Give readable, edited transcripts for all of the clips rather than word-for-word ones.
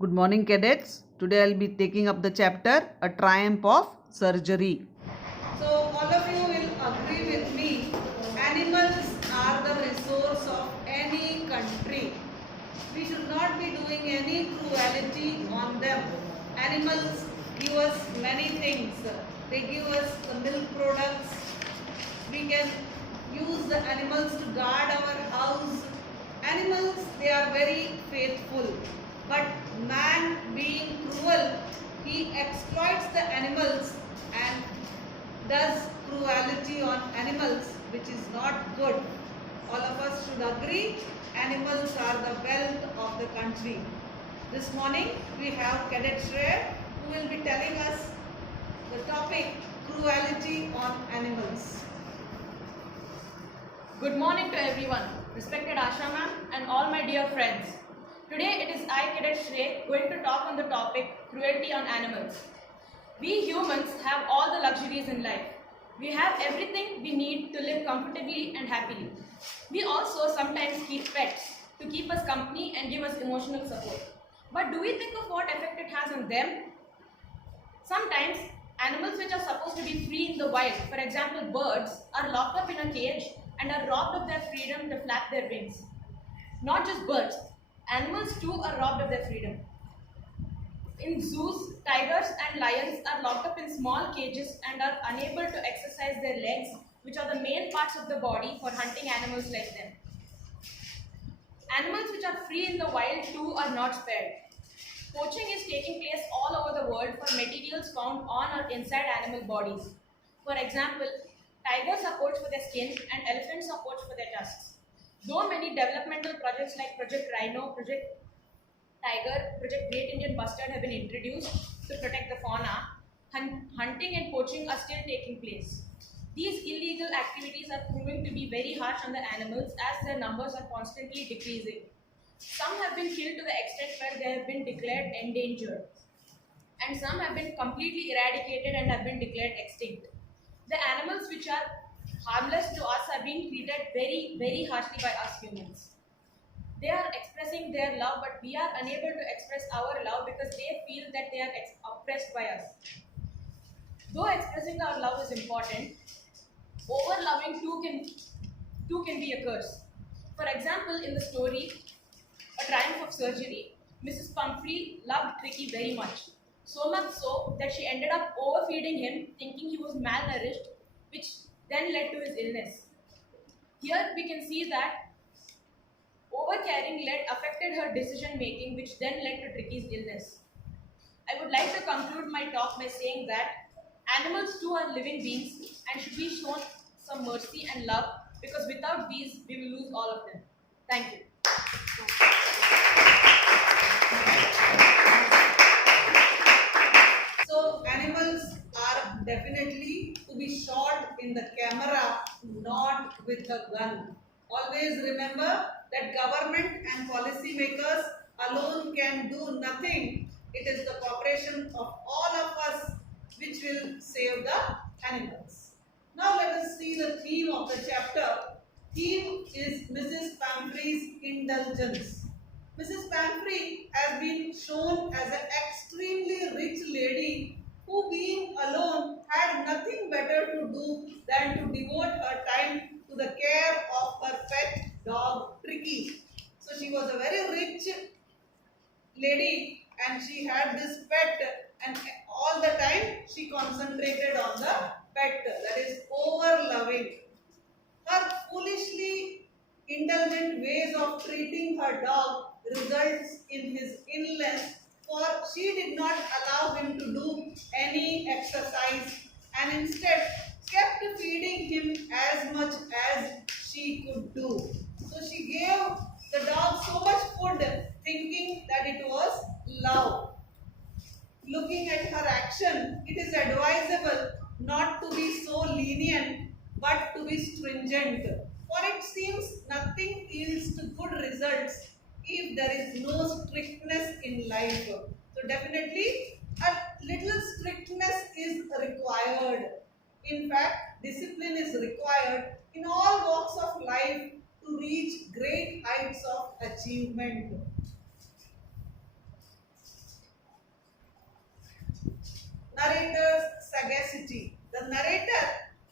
Good morning, cadets. Today I'll be taking up the chapter A Triumph of Surgery. So all of you will agree with me, animals are the resource of any country. We should not be doing any cruelty on them. Animals give us many things. They give us the milk products. We can use the animals to guard our house. Animals, they are very faithful. But man being cruel, he exploits the animals and does cruelty on animals, which is not good. All of us should agree, animals are the wealth of the country. This morning we have Cadet Shreya who will be telling us the topic cruelty on animals. Good morning to everyone, respected Asha ma'am and all my dear friends. Today it is I, Cadet Shreya, going to talk on the topic cruelty on animals. We humans have all the luxuries in life. We have everything we need to live comfortably and happily. We also sometimes keep pets to keep us company and give us emotional support. But do we think of what effect it has on them? Sometimes animals which are supposed to be free in the wild, for example birds, are locked up in a cage and are robbed of their freedom to flap their wings. Not just birds, animals too are robbed of their freedom. In zoos, tigers and lions are locked up in small cages and are unable to exercise their legs, which are the main parts of the body for hunting animals like them. Animals which are free in the wild too are not spared. Poaching is taking place all over the world for materials found on or inside animal bodies. For example, tigers are poached for their skin and elephants are poached for their tusks. Though many developmental projects like Project Rhino, Project Tiger, Project Great Indian Bustard have been introduced to protect the fauna, hunting and poaching are still taking place. These illegal activities are proving to be very harsh on the animals as their numbers are constantly decreasing. Some have been killed to the extent where they have been declared endangered, and some have been completely eradicated and have been declared extinct. The animals which are harmless to us are being treated very, very harshly by us humans. They are expressing their love, but we are unable to express our love because they feel that they are oppressed by us. Though expressing our love is important, over loving too can be a curse. For example, in the story A Triumph of Surgery, Mrs. Pumphrey loved Tricky very much. So much so that she ended up overfeeding him, thinking he was malnourished, which then led to his illness. Here we can see that overcaring affected her decision making, which then led to Tricky's illness. I would like to conclude my talk by saying that animals too are living beings and should be shown some mercy and love, because without these we will lose all of them. Thank you. So animals are definitely to be shot in the camera, not with a gun. Always remember that government and policy makers alone can do nothing. It is the cooperation of all of us which will save the animals. Now let us see the theme of the chapter. Theme is Mrs. Pumphrey's indulgence. Mrs. Pumphrey has been shown as an extremely rich lady who, being alone, had nothing better to do than to devote her time to the care of her pet dog Tricky. So she was a very rich lady and she had this pet, and all the time she concentrated on the pet, that is over loving. Her foolishly indulgent ways of treating her dog results in his illness, for she did not allow him to do any exercise and instead kept feeding him as much as she could do. So she gave the dog so much food thinking that it was love. Looking at her action, it is advisable not to be so lenient but to be stringent. For it seems nothing yields to good results if there is no strictness in life. So definitely a little strictness is required. In fact, discipline is required in all walks of life to reach great heights of achievement. narrator's sagacity. The narrator,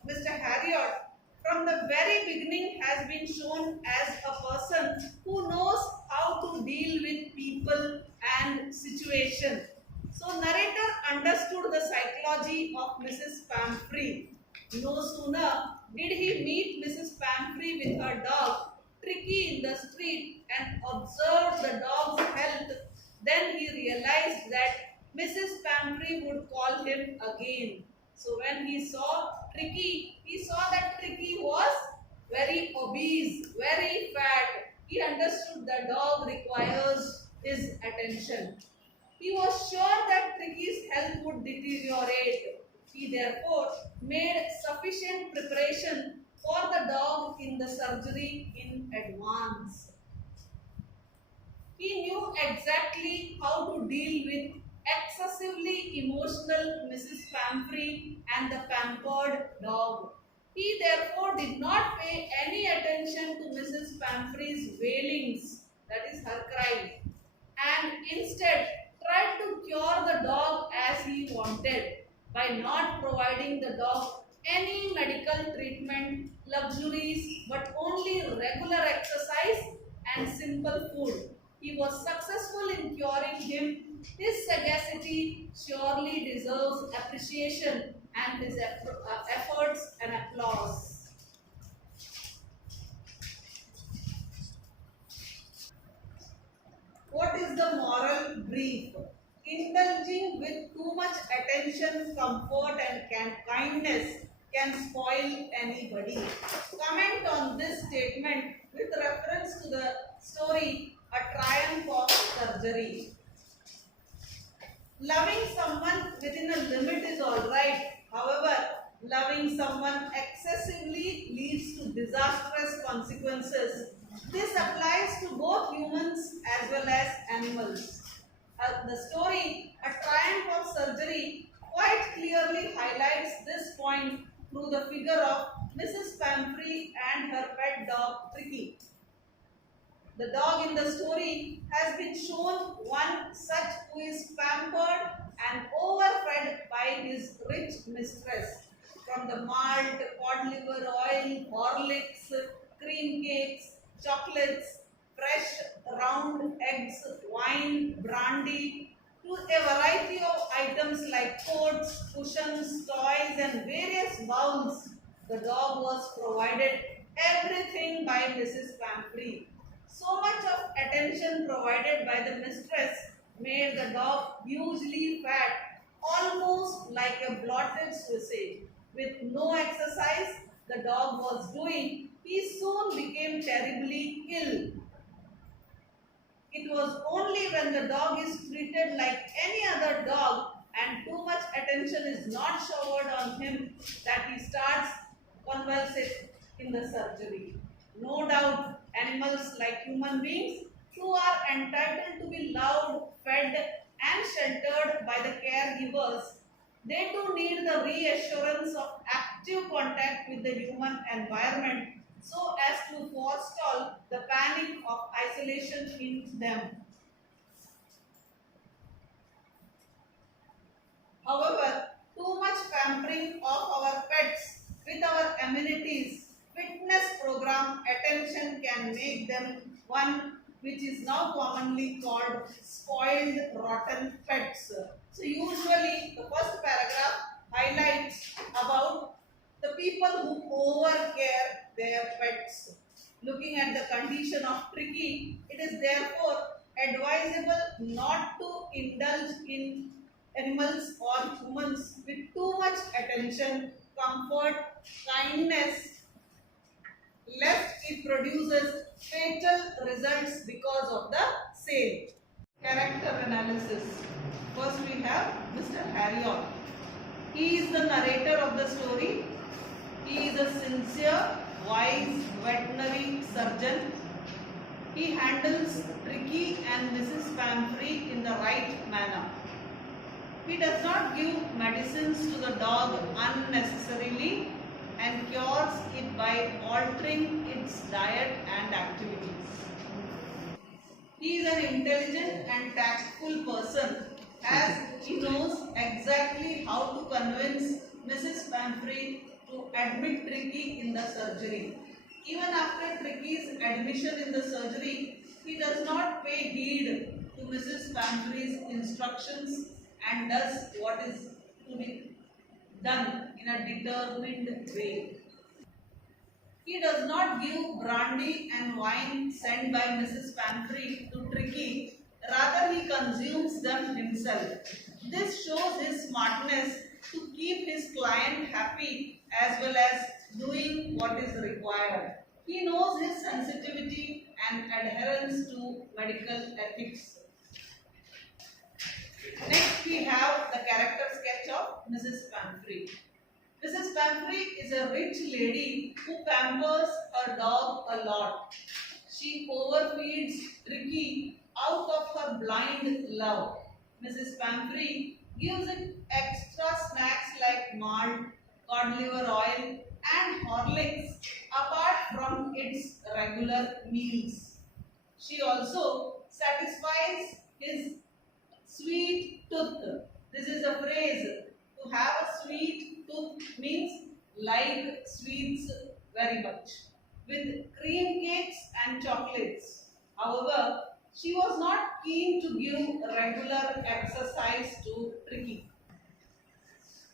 Mr. Harriot, from the very beginning has been shown as a person who knows how to deal with people and situation. So narrator understood the psychology of Mrs. Pamphry. No sooner did he meet Mrs. Pamphry with her dog Tricky in the street and observed the dog's health, then he realized that Mrs. Pamphry would call him again. So when he saw Tricky, he saw that Tricky was very obese, very fat. He understood the dog requires his attention. He was sure that Tricky's health would deteriorate. He therefore made sufficient preparation for the dog in the surgery in advance. He knew exactly how to deal with excessively emotional Mrs. Pamphry and the pampered dog. He therefore did not pay any attention to Mrs. Pamphry's wailings, that is her cries, and instead tried to cure the dog as he wanted by not providing the dog any medical treatment, luxuries, but only regular exercise and simple food. He was successful in curing him. His sagacity surely deserves appreciation and his efforts and applause. What is the moral brief? Indulging with too much attention, comfort and kindness can spoil anybody. Comment on this statement with reference to the story A Triumph of Surgery. Loving someone within a limit is alright. However, loving someone excessively leads to disastrous consequences. This applies to both humans as well as animals. The story, A Triumph of Surgery, quite clearly highlights this point through the figure of Mrs. Pamphry and her pet dog Tricky. The dog in the story has been shown one such who is pampered and overfed by his rich mistress. From the malt, cod liver oil, Horlicks, cream cakes, chocolates, fresh round eggs, wine, brandy, to a variety of items like coats, cushions, toys and various bowls, the dog was provided everything by Mrs. Pamphry. So much of attention provided by the mistress made the dog hugely fat, almost like a blotted sausage. With no exercise the dog was doing, he soon became terribly ill. It was only when the dog is treated like any other dog and too much attention is not showered on him that he starts convulsing in the surgery. No doubt, animals like human beings who are entitled to be loved, fed and sheltered by the caregivers, they too need the reassurance of active contact with the human environment so as to forestall the panic of isolation in them. However, too much pampering of our pets with our amenities, fitness program, attention can make them one which is now commonly called spoiled rotten pets. So usually the first paragraph highlights about the people who overcare their pets. Looking at the condition of Tricky, it is therefore advisable not to indulge in animals or humans with too much attention, comfort, kindness, lest it produces fatal results because of the same. Character analysis. First we have Mr. Harriot. He is the narrator of the story. He is a sincere, wise veterinary surgeon. He handles Tricky and Mrs. Pamphry in the right manner. He does not give medicines to the dog unnecessarily and cures it by altering its diet and activities. He is an intelligent and tactful person as he knows exactly how convince Mrs. Pamphry to admit Tricky in the surgery. Even after Tricky's admission in the surgery, he does not pay heed to Mrs. Pamphry's instructions and does what is to be done in a determined way. He does not give brandy and wine sent by Mrs. Pamphry to Tricky, rather he consumes them himself. This shows his smartness to keep his client happy as well as doing what is required. He knows his sensitivity and adherence to medical ethics. Next we have the character sketch of Mrs. Pamphry. Mrs. Pamphry is a rich lady who pampers her dog a lot. She overfeeds Tricky out of her blind love. Mrs. Pamphry gives it extra snacks like malt, cod liver oil and Horlicks apart from its regular meals. She also satisfies his sweet tooth. This is a phrase. To have a sweet tooth means like sweets very much, with cream cakes and chocolates. However, she was not keen to give regular exercise to Tricky.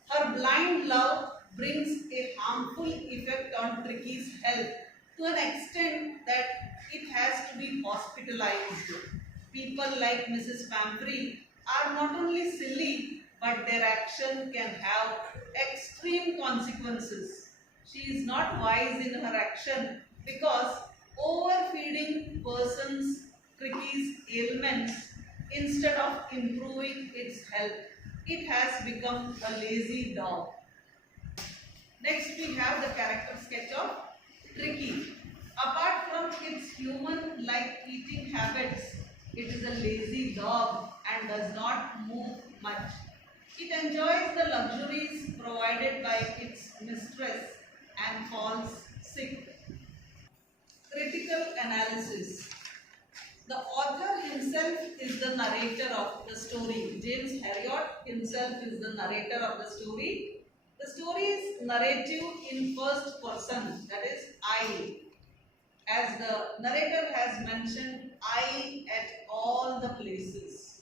Her blind love brings a harmful effect on Tricky's health to an extent that it has to be hospitalized. People like Mrs. Pamphry are not only silly, but their action can have extreme consequences. She is not wise in her action because overfeeding worsens Tricky's ailments instead of improving its health. It has become a lazy dog. Next we have the character sketch of Tricky. Apart from its human-like eating habits, it is a lazy dog and does not move much. It enjoys the luxuries provided by its mistress and falls sick. Critical analysis. The author himself is the narrator of the story. James Herriot himself is the narrator of the story. The story is narrative in first person, that is I. As the narrator has mentioned, I at all the places.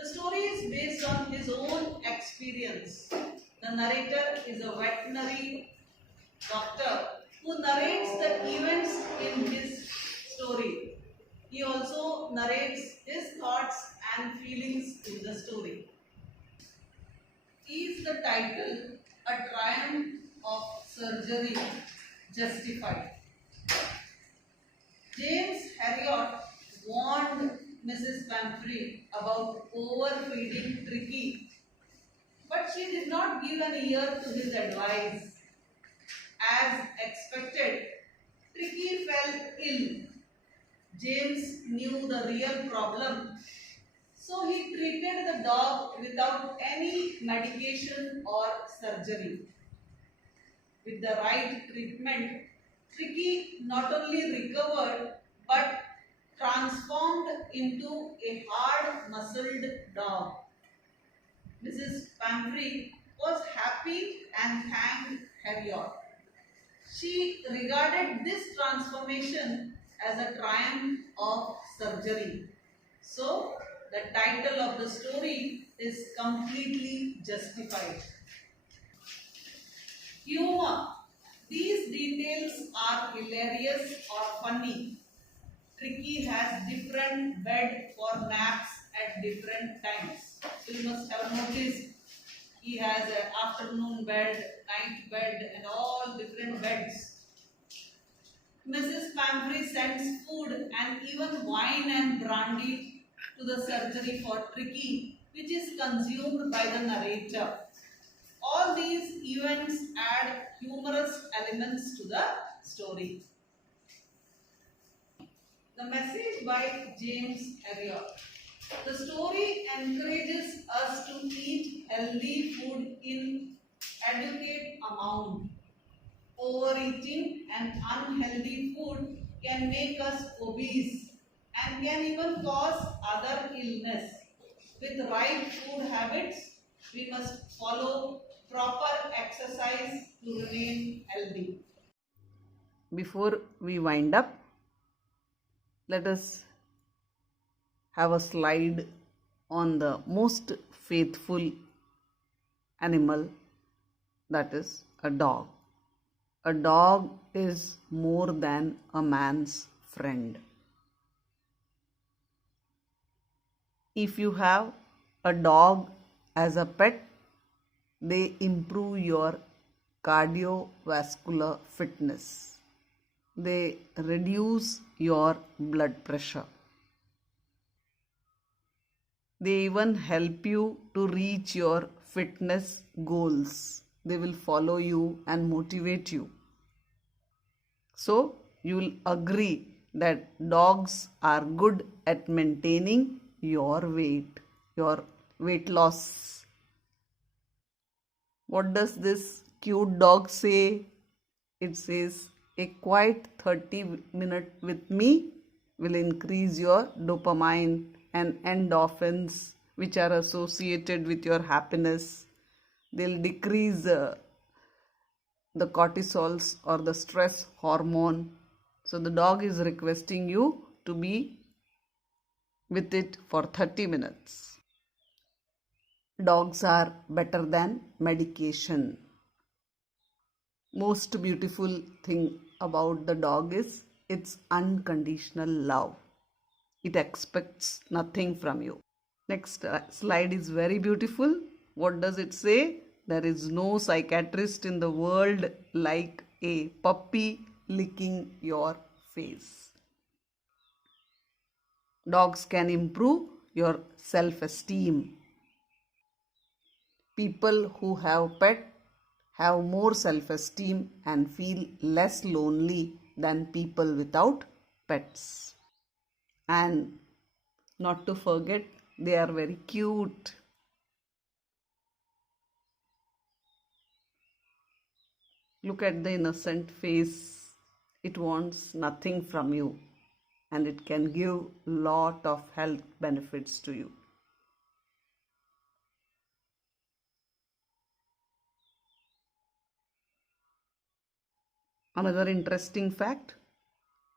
The story is based on his own experience. The narrator is a veterinary doctor who narrates the events in his story. He also narrates his thoughts and feelings in the story. Is the title A Triumph of Surgery Justified? James Herriot warned Mrs. Pamphry about overfeeding Tricky, but she did not give an ear to his advice. As expected, Tricky fell ill. James knew the real problem, so he treated the dog without any medication or surgery. With the right treatment, Tricky not only recovered but transformed into a hard-muscled dog. Mrs. Pamphry was happy and thanked Herriot. She regarded this transformation as a triumph of surgery. So, the title of the story is completely justified. Humor. These details are hilarious or funny. Tricky has different bed for naps at different times. So you must have noticed he has an afternoon bed, night bed and all different beds. Mrs. Pamphry sends food and even wine and brandy to the surgery for Tricky, which is consumed by the narrator. All these events add humorous elements to the story. The message by James Herriot. The story encourages us to eat healthy food in adequate amount. Overeating and unhealthy food can make us obese and can even cause other illness. With right food habits, we must follow proper exercise to remain healthy. Before we wind up, let us have a slide on the most faithful animal, that is a dog. A dog is more than a man's friend. If you have a dog as a pet, they improve your cardiovascular fitness. They reduce your blood pressure. They even help you to reach your fitness goals. They will follow you and motivate you. So, you will agree that dogs are good at maintaining your weight loss. What does this cute dog say? It says, a quiet 30-minute with me will increase your dopamine and endorphins, which are associated with your happiness. They'll decrease the cortisols or the stress hormone. So the dog is requesting you to be with it for 30 minutes. Dogs are better than medication. Most beautiful thing about the dog is its unconditional love. It expects nothing from you. Next slide is very beautiful. What does it say? There is no psychiatrist in the world like a puppy licking your face. Dogs can improve your self-esteem. People who have pet have more self-esteem and feel less lonely than people without pets. And not to forget, they are very cute. Look at the innocent face. It wants nothing from you, and it can give lot of health benefits to you. Another interesting fact,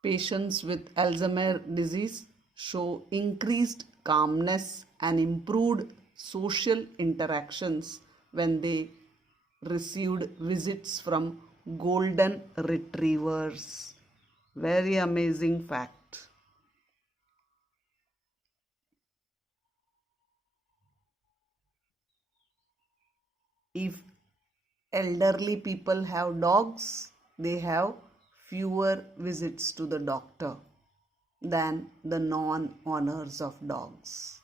patients with Alzheimer's disease show increased calmness and improved social interactions when they received visits from golden retrievers. Very amazing fact. If elderly people have dogs, they have fewer visits to the doctor than the non-owners of dogs.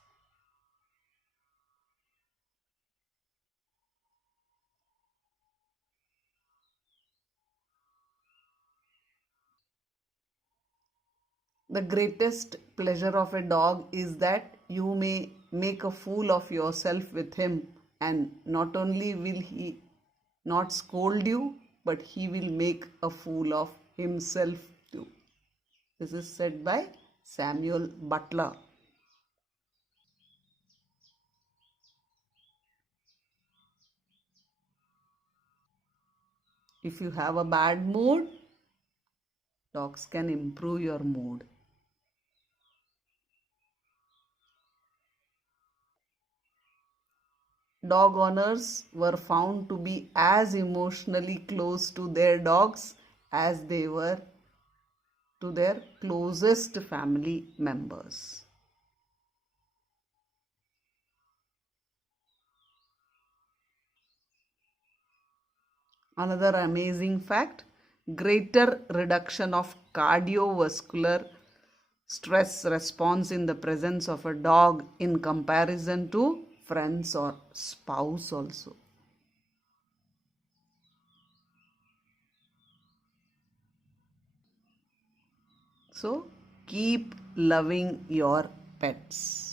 The greatest pleasure of a dog is that you may make a fool of yourself with him, and not only will he not scold you, but he will make a fool of himself too. This is said by Samuel Butler. If you have a bad mood, dogs can improve your mood. Dog owners were found to be as emotionally close to their dogs as they were to their closest family members. Another amazing fact, greater reduction of cardiovascular stress response in the presence of a dog in comparison to friends or spouse also. So keep loving your pets.